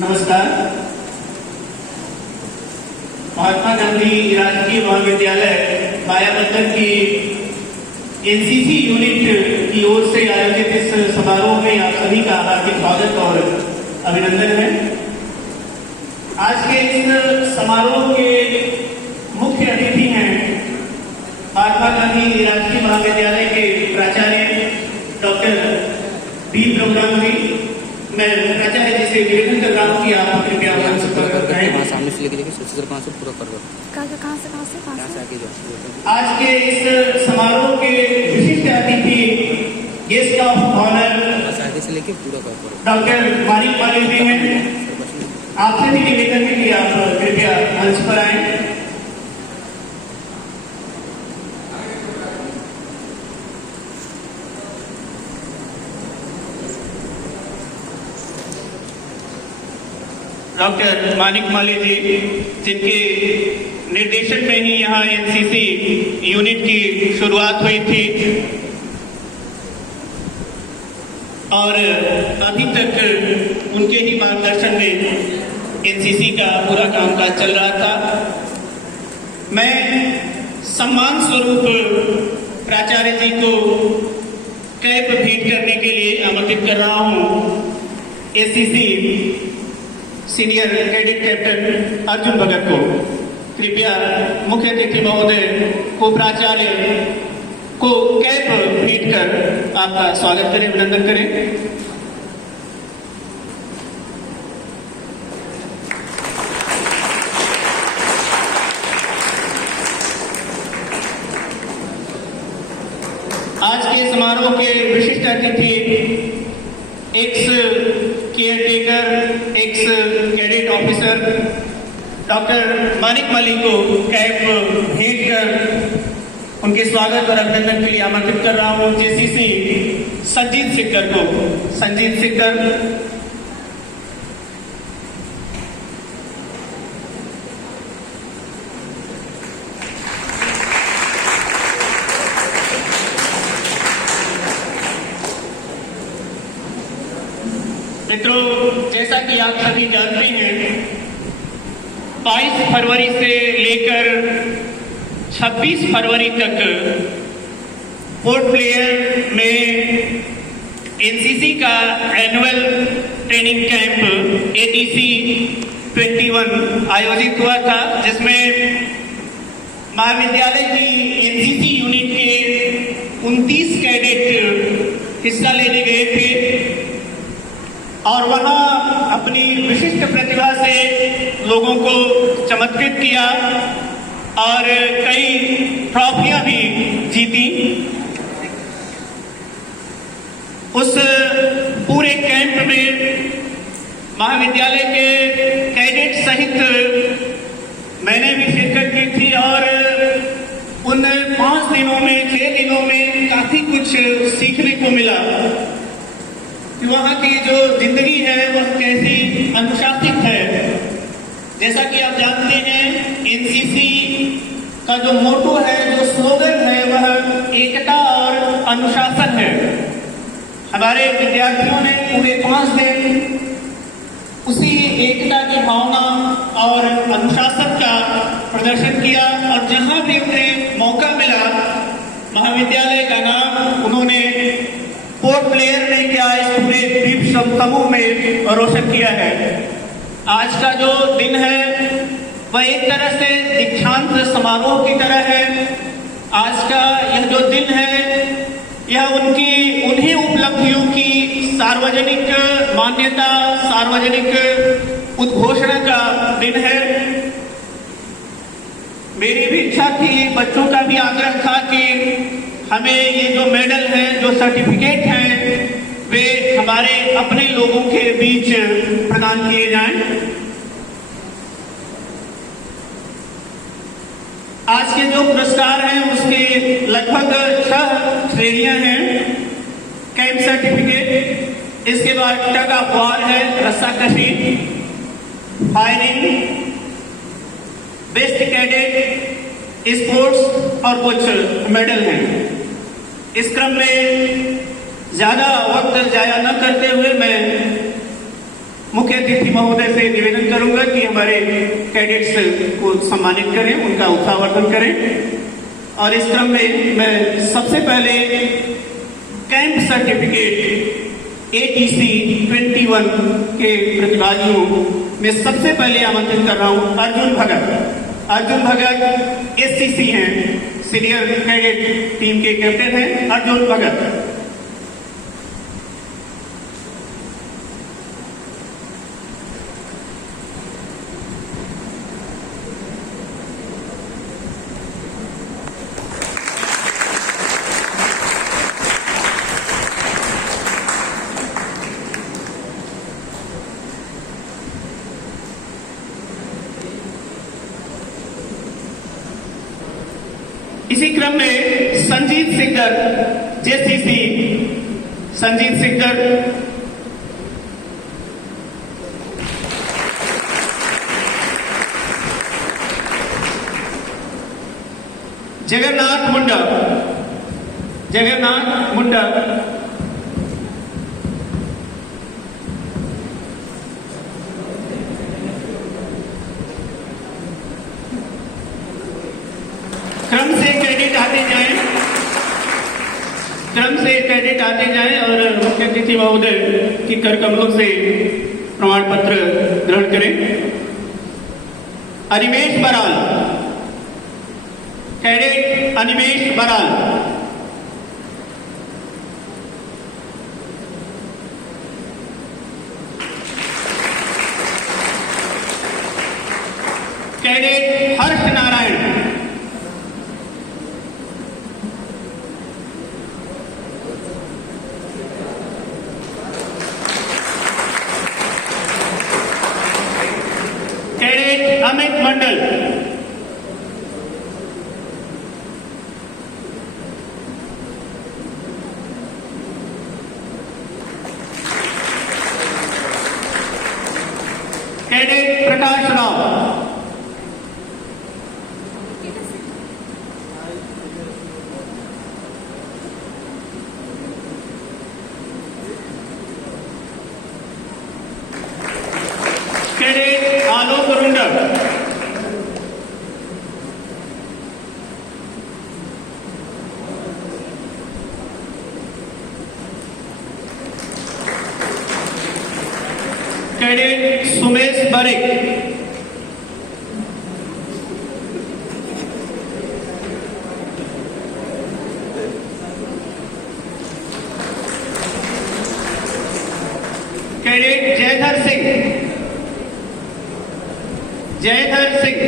नमस्कार। महात्मा गांधी राजकीय महाविद्यालय मायाबंदर की एनसीसी यूनिट की ओर से आयोजित इस समारोह में आप सभी का हार्दिक स्वागत और अभिनंदन है। आज के इस समारोह के मुख्य अतिथि हैं महात्मा गांधी राजकीय महाविद्यालय के प्राचार्य डॉक्टर बी प्रोग्राम जी। मैं प्राचार्य जी से निवेदन कर रहा हूँ कि आप कृपया सामने से लेके सोच पूरा कर दो। कहाँ से आगे जाओ। आज के इस समारोह के विशिष्ट अतिथि गेस्ट ऑफ ऑनर आगे से लेके पूरा कर डॉक्टर मानिक माली जी हैं। आपसे भी निवेदन है कि आप कृपया मंच पर आए। डॉक्टर मानिक माली जी, जिनके निर्देशन में ही यहाँ एनसीसी यूनिट की शुरुआत हुई थी और अभी तक उनके ही मार्गदर्शन में एनसीसी का पूरा कामकाज चल रहा था। मैं सम्मान स्वरूप प्राचार्य जी को कैप भेंट करने के लिए आमंत्रित कर रहा हूँ। NCC senior cadet captain Arjun Bhagat को कृपया मुख्य अतिथि महोदय को प्राचार्य को कैप भेंट कर आपका स्वागत करें, अभिनंदन करें। आज के समारोह के विशिष्ट अतिथि ex caretaker, ex cadet officer doctor Manik Mali को कैप भेंट कर उनके स्वागत और अभिनंदन के लिए आमंत्रित कर रहा हूं। जेसीसी संजीत सिक्कर को। संजीत सिक्कर मित्रों, जैसा कि आप सभी जानते हैं, 22 फरवरी से लेकर 26 फरवरी तक पोर्ट ब्लेयर में एनसीसी का एनुअल ट्रेनिंग कैंप एटीसी 21 आयोजित हुआ था, जिसमें महाविद्यालय की एनसीसी यूनिट के 29 कैडेट हिस्सा लेने गए थे और वहां अपनी विशिष्ट प्रतिभा से लोगों को चमत्कृत किया और कई ट्रॉफियां भी जीती। उस पूरे कैंप में महाविद्यालय के कैडेट सहित मैंने भी शिरकत की थी और उन 5 दिनों में 6 दिनों में काफी कुछ सीखने को मिला कि वहाँ की जो जिंदगी है वह कैसी अनुशासित है। जैसा कि आप जानते हैं, एनसीसी का जो मोटो है, जो स्लोगन है, वह एकता और अनुशासन है। हमारे विद्यार्थियों ने पूरे 5 दिन उसी एकता की भावना और अनुशासन का प्रदर्शन किया और जहां भी उन्हें मौका मिला महाविद्यालय का नाम उन्होंने पोर्ट ब्लेयर ने क्या इस पूरे द्वीप समूह में रोशन किया है। आज का जो दिन है वह एक तरह से दीक्षांत समारोह की तरह है। आज का यह जो दिन है यह उन्हीं उपलब्धियों की सार्वजनिक मान्यता, सार्वजनिक उद्घोषणा का दिन है। मेरी भी इच्छा थी, बच्चों का भी आग्रह था कि हमें ये जो मेडल है, जो सर्टिफिकेट हैं, वे हमारे अपने लोगों के बीच प्रदान किए जाएं। आज के जो पुरस्कार हैं उसके लगभग 6 श्रेणियां हैं। कैंप सर्टिफिकेट, इसके बाद टग ऑफ वॉर है, रस्साकशी, फायरिंग, बेस्ट कैडेट, स्पोर्ट्स और कुछ मेडल हैं। इस क्रम में ज्यादा वक्त जाया न करते हुए मैं मुख्य अतिथि महोदय से निवेदन करूंगा कि हमारे कैडेट्स को सम्मानित करें, उनका उत्साहवर्धन करें। और इस क्रम में मैं सबसे पहले कैंप सर्टिफिकेट ATC 21 के प्रतिभागियों में सबसे पहले आमंत्रित कर रहा हूं अर्जुन भगत। अर्जुन भगत SCC हैं, सीनियर कैडेट टीम के कैप्टन हैं अर्जुन भगत। इसी क्रम में संजीत सिंगर JCC, संजीत सिंगर जगन्नाथ मुंडा, जगन्नाथ मुंडा क्रम से कैडेट आते जाएं और मुख्य अतिथि महोदय की कर कमलों से प्रमाण पत्र ग्रहण करें। Animesh Baral, cadet Animesh Baral. Cadet Harsh Narayan, cadet Amit Mandal, cadet Prakash Rao, cadet Alok Rundak, cadet Sumesh Barik, cadet Jaidhar Singh, Jaidhar Singh,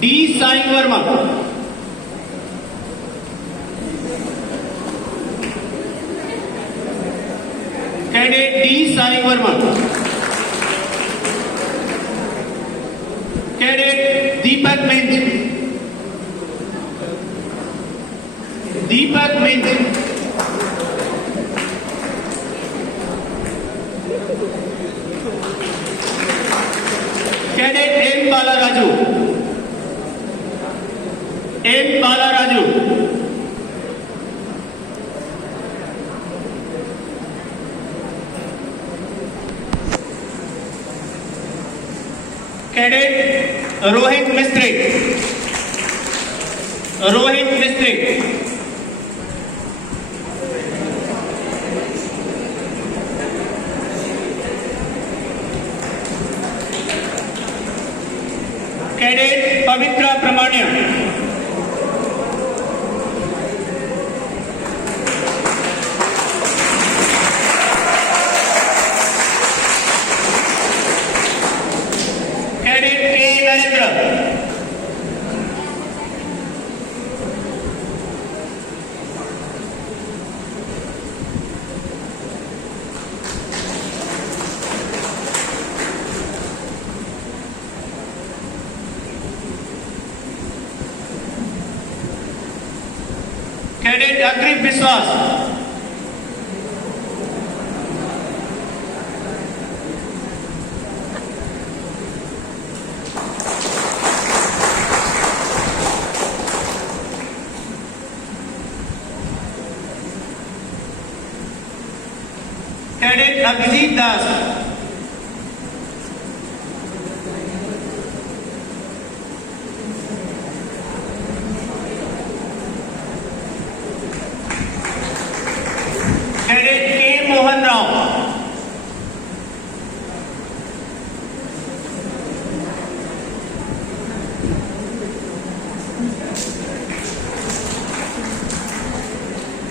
D Sai Varma, cadet D Sai Varma, cadet Deepak Minz, Deepak Minz, cadet M Bala Raju, M Bala Raju, cadet Rohit Mistry, Rohit मिस्त्री, कैडेट पवित्रा प्रमाण्य, कैडेट के नरेंद्र, कैडेट अग्रिम विश्वास, अभिजीत दास, कैडेट के मोहन राव,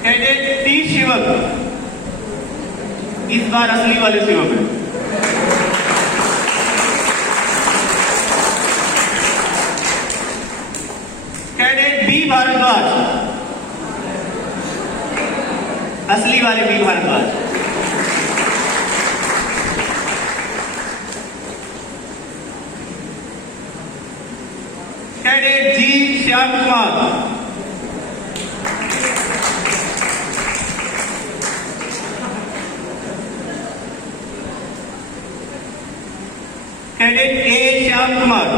कैडेट टी शिवम, इस बार असली वाले शिवम है। कैडेट बी भारद्वाज, असली वाले बी भारद्वाज। कैडेट जी श्याम कुमार, कैडेट ए श्याम कुमार,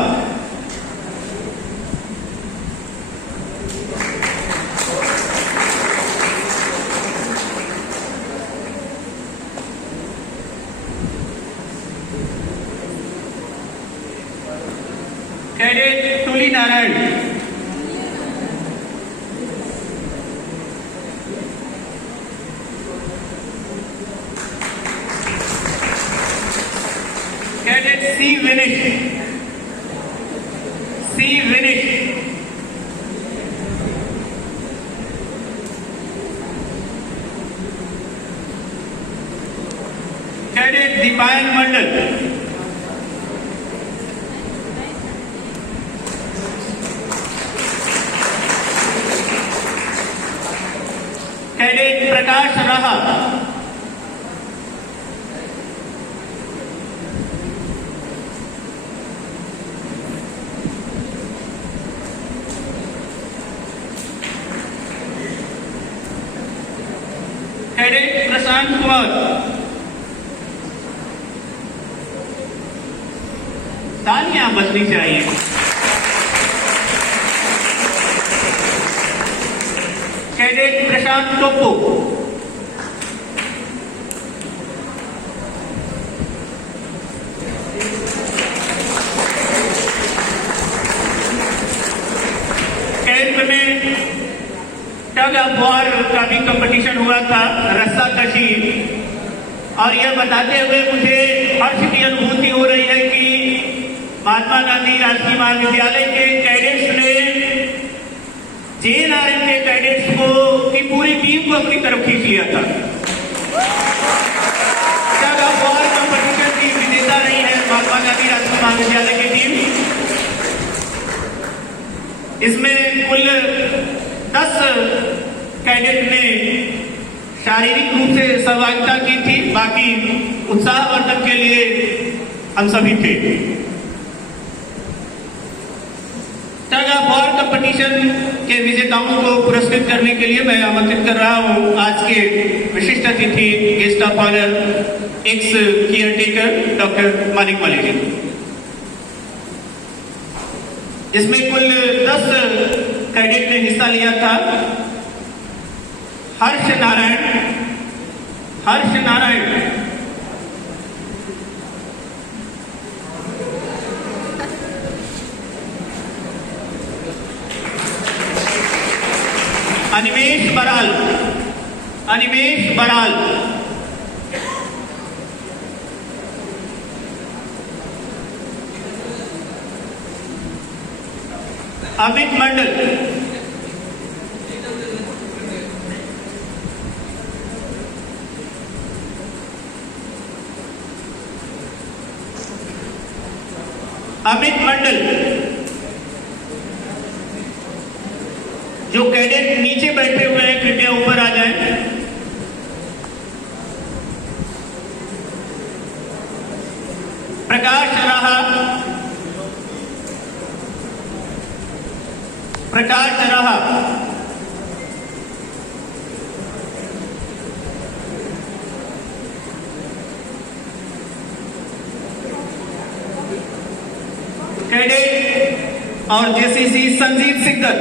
कैडेट तुली नारायण, कैडेट सी विनिश, कैडेट दीपायन मंडल, कैडेट प्रकाश राहा, कैडेट प्रशांत कुमार, तालियां बजनी चाहिए। कैडेट प्रशांत टोप्पो, कैंप में टग ऑफ वॉर का भी कंपटीशन हुआ था, रस्सा कशी, और यह बताते हुए मुझे हर्ष की अनुभूति हो रही है कि महात्मा गांधी राजकीय महाविद्यालय के कैडेट्स ने JNRM के कैडेट्स को की पूरी टीम को अपनी तरफ खींच लिया था। टग ऑफ वॉर कंपटीशन की विजेता रही है महात्मा गांधी राजकीय महाविद्यालय की टीम। इसमें कुल 10 कैडेट ने शारीरिक रूप से सहभागिता की थी, बाकी उत्साहवर्धन के लिए हम सभी थे। टग ऑफ वॉर कंपटीशन के विजेताओं को पुरस्कृत करने के लिए मैं आमंत्रित कर रहा हूं आज के विशिष्ट अतिथि guest of honour ex caretaker doctor Manik Malik ji. इसमें कुल 10 कैडेट ने हिस्सा लिया था। हर्ष नारायण, अनिमेश बराल, अमित मंडल, जो कैडेट नीचे बैठे हुए हैं कृपया ऊपर आ जाएं। प्रकाश रहा, कैडेट और जेसीसी संजीव सिकदर,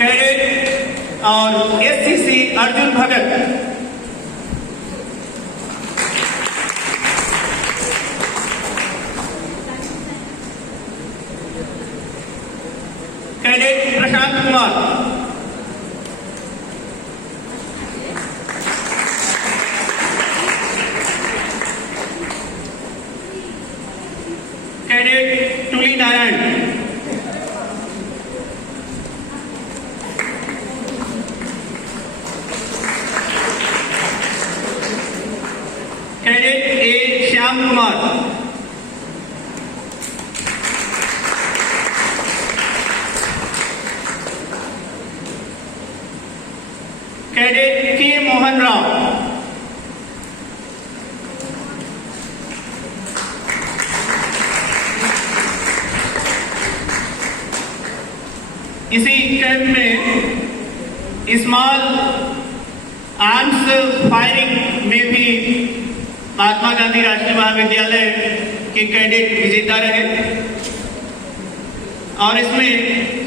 कैडेट और एससीसी अर्जुन भगत। कैडेट प्रशांत कुमार। कैडेट तुली नारायण। कैडेट ए श्याम कुमार। कैडेट के मोहन राव। इसी कैंप में स्मॉल आर्म्स फायरिंग में भी महात्मा गांधी राष्ट्रीय महाविद्यालय के कैडेट विजेता रहे और इसमें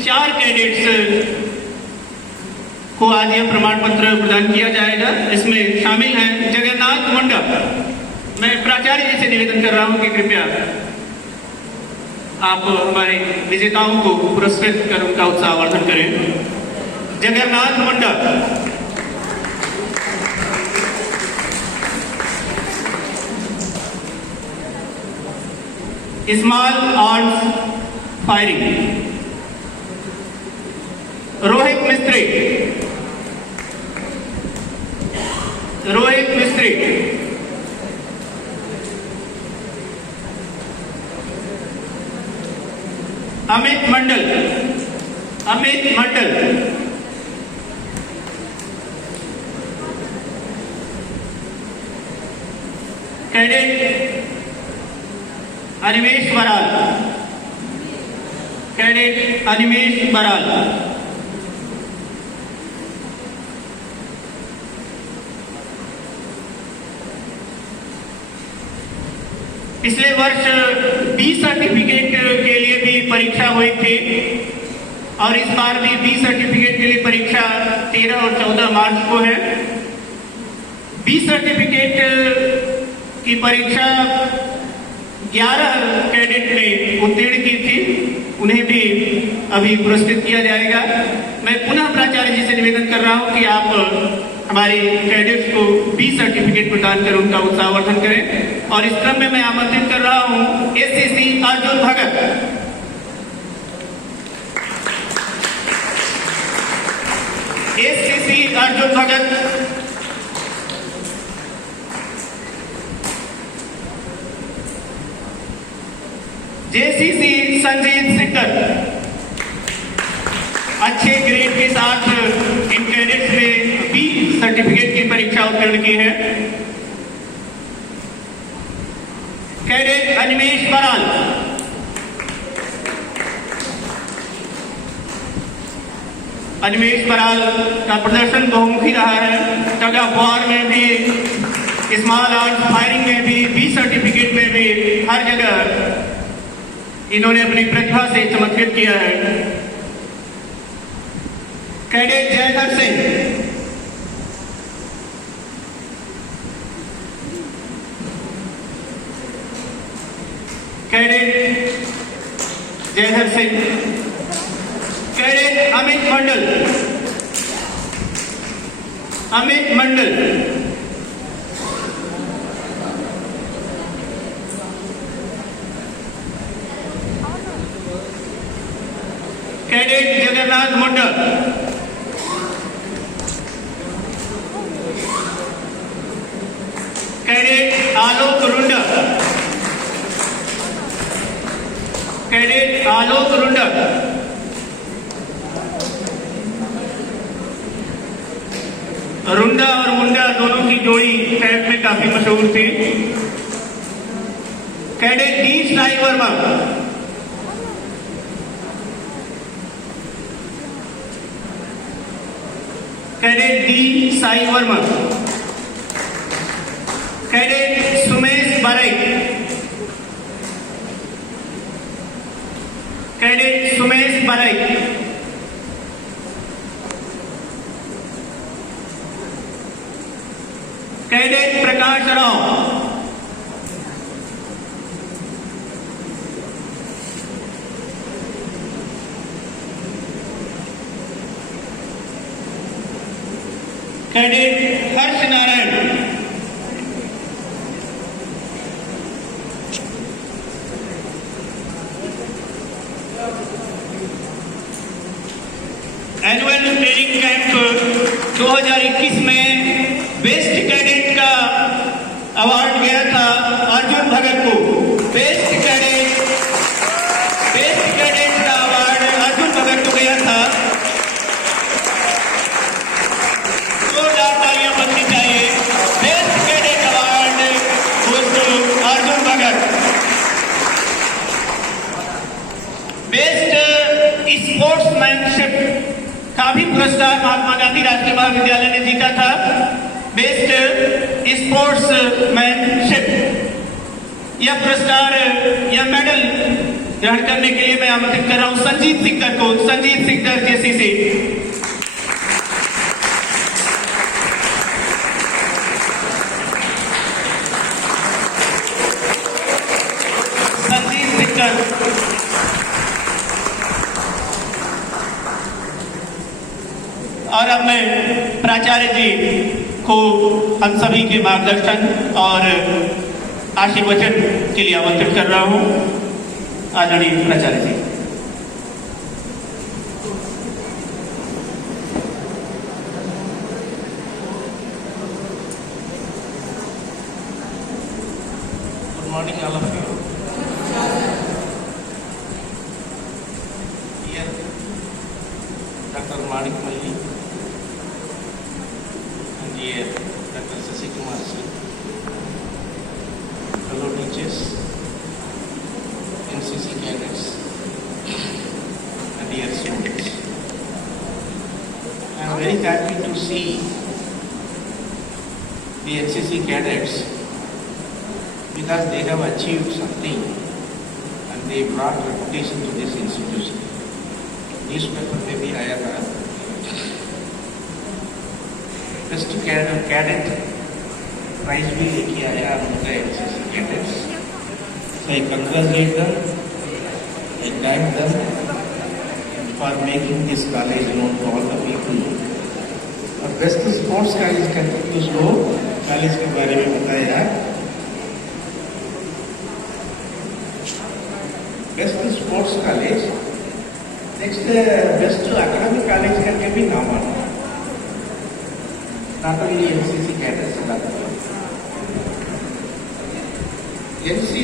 4 कैडेट्स को आज यह प्रमाण पत्र प्रदान किया जाएगा। इसमें शामिल हैं जगन्नाथ मुंडा। मैं प्राचार्य जी से निवेदन कर रहा हूं कि कृपया आप हमारे विजेताओं को पुरस्कृत कर उनका उत्साहवर्धन करें। Jagannath Munda. Small arms firing. Rohit Mistry. Rohit Mistry. Amit Mandal. Amit Mandal. Cadet Animesh Baral. Cadet Animesh Baral. पिछले वर्ष 20 सर्टिफिकेट के लिए भी परीक्षा हुई थी और इस बार भी 20 सर्टिफिकेट के लिए परीक्षा 13 और 14 मार्च को है। 20 सर्टिफिकेट की परीक्षा 11 कैडेट ने उत्तीर्ण की थी, उन्हें भी अभी पुरस्कृत किया जाएगा। मैं पुनः प्राचार्य जी से निवेदन कर रहा हूं कि आप हमारे कैडेट्स को 20 सर्टिफिकेट प्रदान कर उनका उत्साहवर्धन करें और इस क्रम में मैं आमंत्रित कर रहा हूं एससीसी अर्जुन भगत। एससीसी अर्जुन भगत। जेसीसी संजीत सिक्कर। अच्छे ग्रेड के साथ इन कैडेट्स ने 20 सर्टिफिकेट की परीक्षा उत्तीर्ण की है। कैडेट अनिमेश बराल। अनिमेश बराल का प्रदर्शन बहुमुखी रहा है। टग ऑफ वॉर में भी, स्मॉल आर्म्स फायरिंग में भी, 20 सर्टिफिकेट में भी, हर जगह इन्होंने अपनी प्रतिभा से चमत्कृत किया है। Cadet Jaidhar Singh. Cadet Jaidhar Singh. Cadet Amit Mandal. Amit Mandal. Cadet Jagannath Munda. Cadet Alok Runda. Cadet Alok Runda. Runda और मुंडा दोनों की जोड़ी कैंप में काफी मशहूर थी। Cadet D Sai Varma. Cadet D Sai Varma. Cadet Sumesh Barai. Cadet Sumesh Barai. Cadet Prakash Rao, cadet Harsh Narayan, annual training camp 2021 में बेस्ट कैडेट का अवार्ड गया था अर्जुन भगत को। बेस्ट कैडेट का अवार्ड अर्जुन भगत को गया था। जोरदार तालियां बननी चाहिए। Best cadet award goes to Arjun Bhagat. Best sportsmanship का भी पुरस्कार महात्मा गांधी राष्ट्रीय महाविद्यालय ने जीता था। बेस्ट स्पोर्ट्समैनशिप यह पुरस्कार, यह मेडल ग्रहण करने के लिए मैं आमंत्रित कर रहा हूं संजीत सिकदर को। संजीत सिकदर जेसीसी। संजीत सिकदर। और अब मैं प्राचार्य जी को हम सभी के मार्गदर्शन और आशीर्वचन के लिए आमंत्रित कर रहा हूं। आदरणीय प्राचार्य जी। Good morning, all of you. Here, Dr. Manik Malli. Here, Dr. Sasi Kumar Singh, fellow teachers, NCC cadets, and dear students. I am very happy to see the NCC cadets because they have achieved something and they brought reputation to this institution. Newspaper में भी आया था। Best cadet prize भी लेके आया उनका NCC cadets. So I congratulate them, I thank them for making this college known to all the people. और best sports college का उसको कॉलेज के बारे में बताया। Best sports college, next best academic college करके भी नाम आना। Not only NCC cadets, but NCC